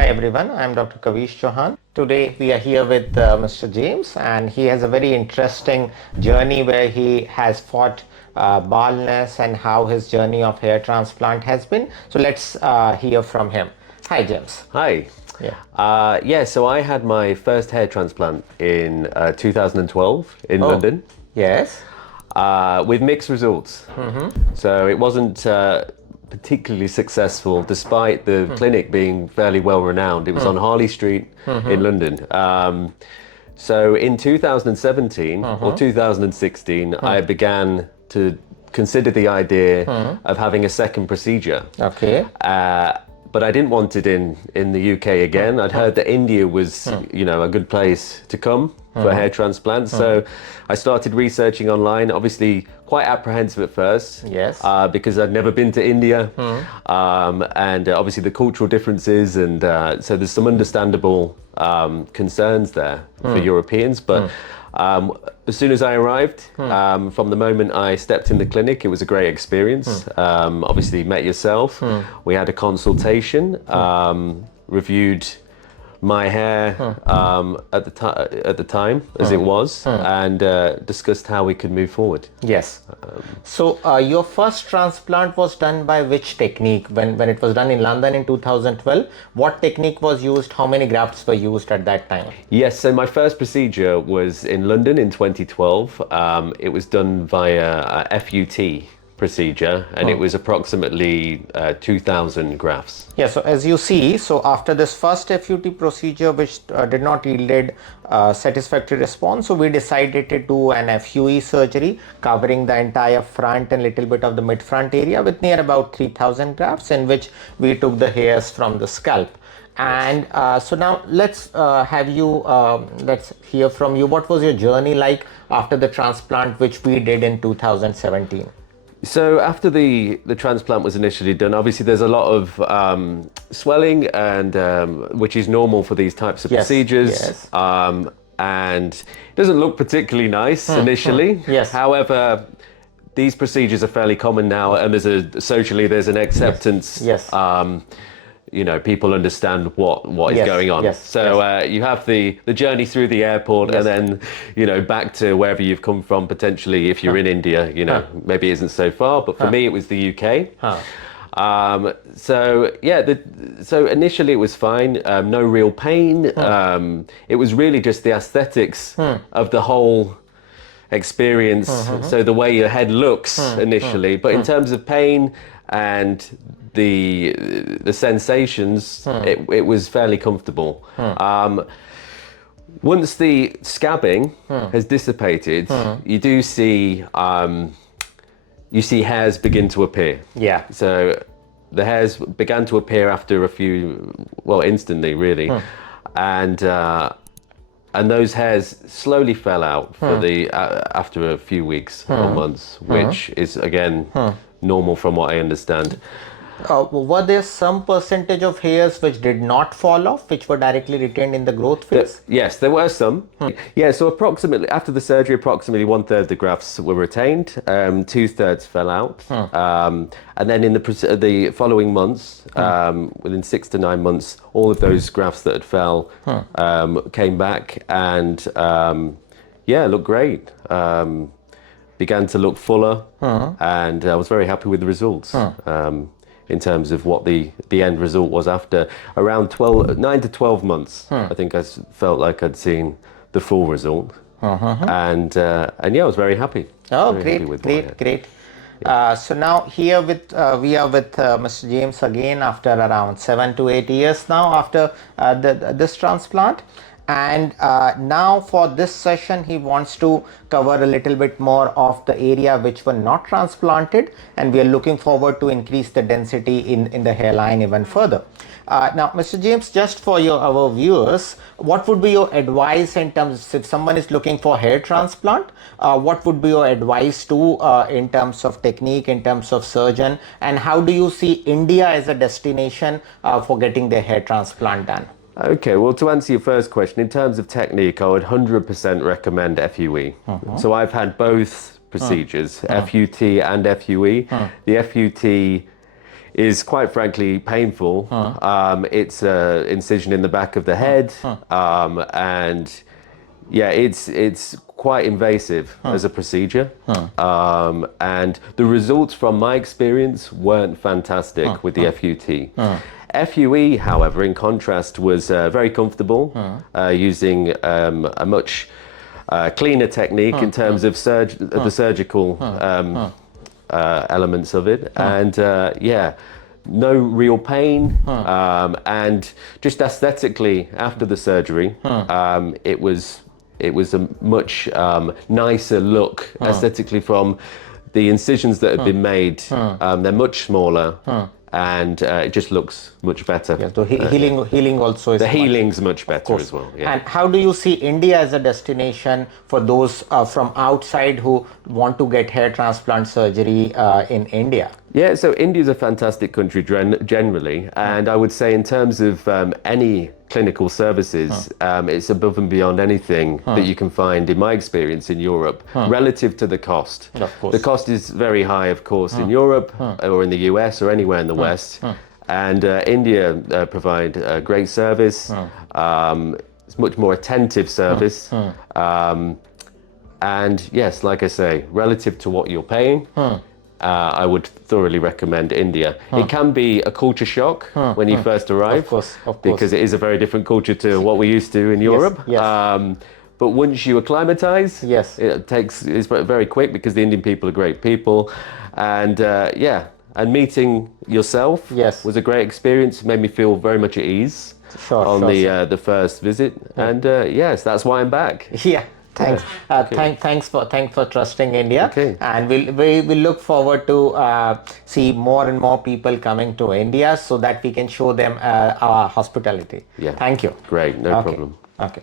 Hi everyone, I am Dr. Kavish Chouhan. Today we are here with Mr. James, and he has a very interesting journey where he has fought baldness and how his journey of hair transplant has been. So let's hear from him. Hi James. Hi. Yeah. So I had my first hair transplant in 2012 in London. Yes. With mixed results. So it wasn't particularly successful, despite the clinic being fairly well renowned. It was on Harley Street in London. So in 2017 or 2016, I began to consider the idea of having a second procedure. Okay. But I didn't want it in the UK again. I'd heard that India was, a good place to come for hair transplants. So I started researching online, obviously quite apprehensive at first. Yes. Because I'd never been to India. And obviously the cultural differences. And so there's some understandable concerns there for Europeans. But as soon as I arrived, from the moment I stepped in the clinic, it was a great experience. Obviously met yourself. We had a consultation, reviewed my hair at the time as it was, and discussed how we could move forward. Yes. So your first transplant was done by which technique? When it was done in London in 2012, what technique was used? How many grafts were used at that time? Yes, so my first procedure was in London in 2012. It was done via a FUT procedure, and it was approximately 2,000 grafts. Yeah, so as you see, so after this first FUT procedure, which did not yield satisfactory response, so we decided to do an FUE surgery covering the entire front and little bit of the mid front area with near about 3,000 grafts, in which we took the hairs from the scalp. And so now let's let's hear from you. What was your journey like after the transplant, which we did in 2017? So after the transplant was initially done, obviously there's a lot of swelling, and which is normal for these types of procedures. Yes. And it doesn't look particularly nice initially. Yes. However, these procedures are fairly common now, and there's an acceptance. Yes. People understand what is going on. Yes. So you have the journey through the airport, and then back to wherever you've come from. Potentially, if you're in India, maybe it isn't so far. But for me, it was the UK. So initially it was fine. No real pain. It was really just the aesthetics of the whole experience. So the way your head looks initially, but in terms of pain and the sensations, it was fairly comfortable. Once the scabbing has dissipated, you do see hairs begin to appear. Yeah. So the hairs began to appear after instantly really, and those hairs slowly fell out for after a few weeks or months, which is again normal from what I understand. Were there some percentage of hairs which did not fall off, which were directly retained in the growth phase? Yes, there were some. Yeah, so approximately after the surgery, approximately 1/3 of the grafts were retained, 2/3 fell out, and then in the following months, within 6 to 9 months, all of those grafts that had fell came back, and looked great. Began to look fuller, and I was very happy with the results. In terms of what the end result was after around 9 to 12 months. I think I felt like I'd seen the full result. And I was very happy. Oh, very great. So now here we are with Mr. James again after around 7 to 8 years now after this transplant. And now for this session, he wants to cover a little bit more of the area which were not transplanted, and we are looking forward to increase the density in the hairline even further. Now, Mr. James, just for our viewers, what would be your advice in terms, if someone is looking for hair transplant, what would be your advice in terms of technique, in terms of surgeon, and how do you see India as a destination for getting their hair transplant done? Okay, well, to answer your first question, in terms of technique, I would 100% recommend FUE. So I've had both procedures, FUT and FUE. The FUT is quite frankly painful. It's an incision in the back of the head, and yeah, it's quite invasive as a procedure. And the results from my experience weren't fantastic with the FUT. FUE, however, in contrast, was very comfortable, using a much cleaner technique in terms of the surgical elements of it, and yeah, no real pain, and just aesthetically after the surgery, it was a much nicer look aesthetically from the incisions that have been made. They're much smaller, and it just looks much better. Yeah, so healing also is the healing's much better as well. Yeah. And how do you see India as a destination for those from outside who want to get hair transplant surgery in India? Yeah, so India's a fantastic country generally, and I would say in terms of any clinical services, it's above and beyond anything that you can find, in my experience, in Europe, relative to the cost. Of course. The cost is very high, of course, in Europe or in the US or anywhere in the West, and India provide a great service. It's much more attentive service, and yes, like I say, relative to what you're paying, I would thoroughly recommend India. It can be a culture shock when you first arrive, of course. because it is a very different culture to what we used to in Europe. Yes. But once you acclimatize, Yes. it's very quick, because the Indian people are great people, and yeah, and meeting yourself was a great experience. It made me feel very much at ease on the first visit, and yes, that's why I'm back. Yeah. Thanks. Thanks for trusting India. Okay. And we'll look forward to see more and more people coming to India so that we can show them our hospitality. Yeah. Thank you. Great. No problem. Okay.